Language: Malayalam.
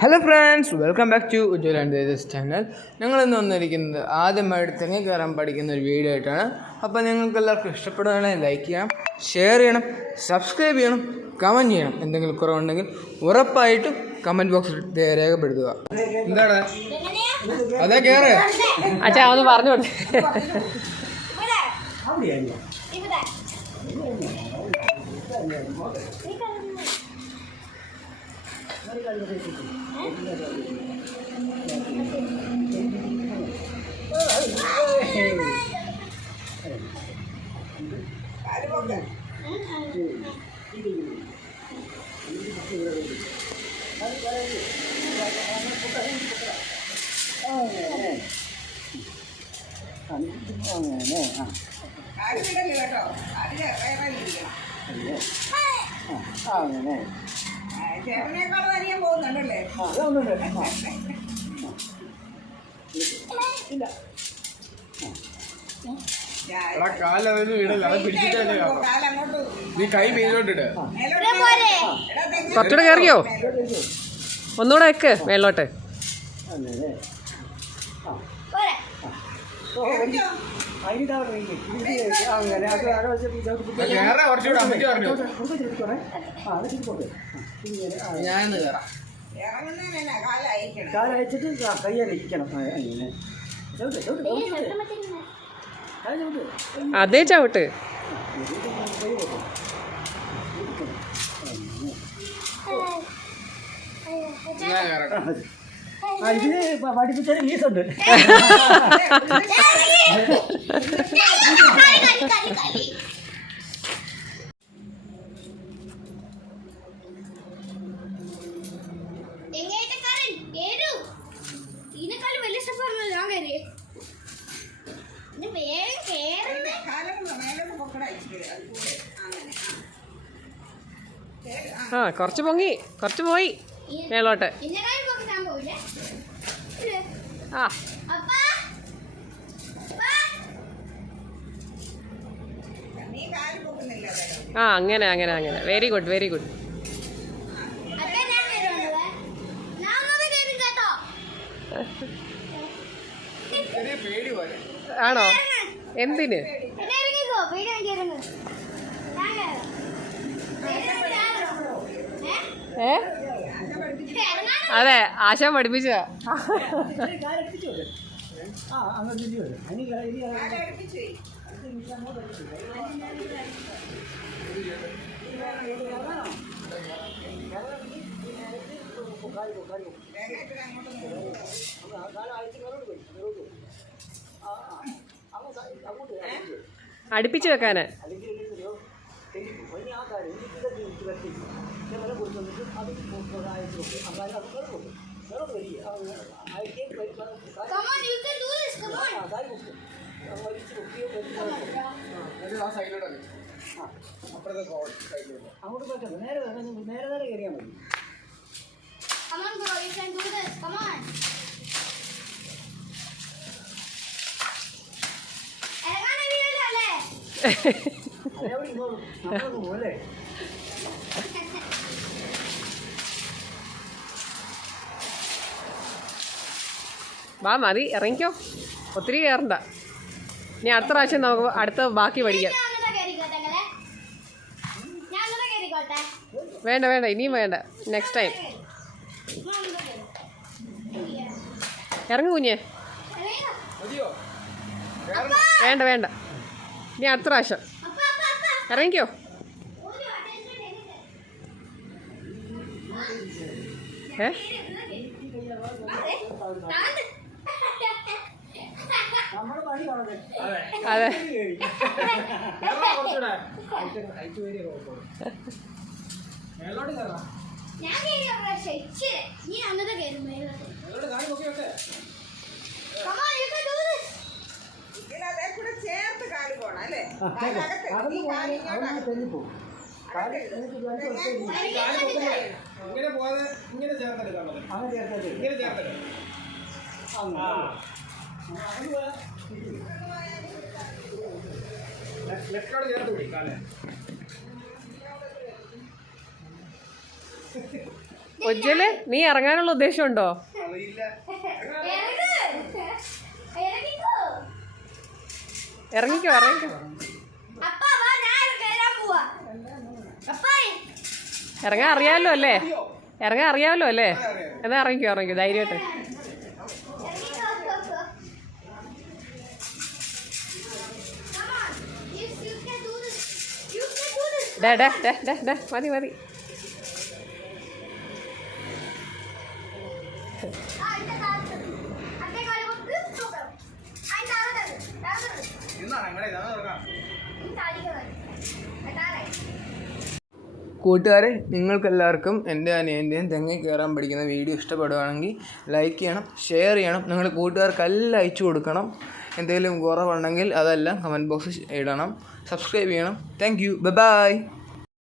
Hello friends, welcome back to Ujwal and Tejas channel. ഞങ്ങളിന്ന് വന്നിരിക്കുന്നത് ആദ്യമായിട്ട് തെങ്ങ് കയറാൻ പഠിക്കുന്ന ഒരു വീഡിയോ ആയിട്ടാണ്. അപ്പോൾ നിങ്ങൾക്ക് എല്ലാവർക്കും ഇഷ്ടപ്പെടുകയാണെങ്കിൽ ലൈക്ക് ചെയ്യണം, ഷെയർ ചെയ്യണം, സബ്സ്ക്രൈബ് ചെയ്യണം, കമൻറ്റ് ചെയ്യണം. എന്തെങ്കിലും കുറവുണ്ടെങ്കിൽ ഉറപ്പായിട്ടും കമൻറ്റ് ബോക്സിൽ രേഖപ്പെടുത്തുക. എന്താണ് അതെ കയറ് അച്ഛാ ഒന്ന് പറഞ്ഞു പോകുന്നുണ്ടല്ലേ? നീ കൈ മേലോട്ടിട്ട് കുറച്ചുകൂടെ കയറിയോ? ഒന്നുകൂടെ വെക്ക് മേലോട്ട്. കാലയച്ചിട്ട് കയ്യടിക്കണം. അതേ ചവിട്ട്. ഇതിന് പഠിപ്പിച്ചാൽ ഫീസുണ്ട്. ആ കുറച്ച് പൊങ്ങി, കുറച്ച് പോയി മേലോട്ട്. ആ ആ അങ്ങനെ അങ്ങനെ അങ്ങനെ. Very good, very good. ആണോ? എന്തിന്? അതെ, ആശ പഠിപ്പിച്ചതാ. അടുപ്പിച്ച് വെക്കാന്. അങ്ങോട്ട് പറ്റും. നേരെ നേരെ കയറിയാൽ മതി. പോലെ വാ, മതി, ഇറങ്ങിക്കോ. ഒത്തിരി കയറണ്ട. ഇനി അടുത്ത പ്രാവശ്യം നമുക്ക് അടുത്ത ബാക്കി പഠിക്കാം. വേണ്ട വേണ്ട, ഇനിയും വേണ്ട. നെക്സ്റ്റ് ടൈം ഇറങ്ങു കുഞ്ഞേ. വേണ്ട വേണ്ട, ഇനി അടുത്ത പ്രാവശ്യം ഇറങ്ങിക്കോ. അതെ, ചേർത്ത് കാല് പോണം അല്ലേ? ഇങ്ങനെ പോകാതെ ഇങ്ങനെ ചേർത്തെടുക്കാൻ മതി. ഇങ്ങനെ ചേർത്തെടുക്കാം. ലെഫ്റ്റോട് ചേർത്ത് പിടി കാലേ. ഉജ്ജ്വല് നീ ഇറങ്ങാനുള്ള ഉദ്ദേശമുണ്ടോ? ഇറങ്ങിക്കോ ഇറങ്ങിക്കോ. ഇറങ്ങാൻ അറിയാമല്ലോ അല്ലേ? എന്നാ ഇറങ്ങിക്കോ ധൈര്യമായിട്ട്. മതി. കൂട്ടുകാരെ, നിങ്ങൾക്കെല്ലാവർക്കും എൻ്റെ അനിയൻ്റെയും തെങ്ങിൽ കയറാൻ പഠിക്കുന്ന വീഡിയോ ഇഷ്ടപ്പെടുകയാണെങ്കിൽ ലൈക്ക് ചെയ്യണം, ഷെയർ ചെയ്യണം, നിങ്ങളുടെ കൂട്ടുകാർക്കെല്ലാം അയച്ചു കൊടുക്കണം. എന്തെങ്കിലും കുറവുണ്ടെങ്കിൽ അതെല്ലാം കമൻറ്റ് ബോക്സിൽ ഇടണം. സബ്സ്ക്രൈബ് ചെയ്യണം. Thank you. ബൈ.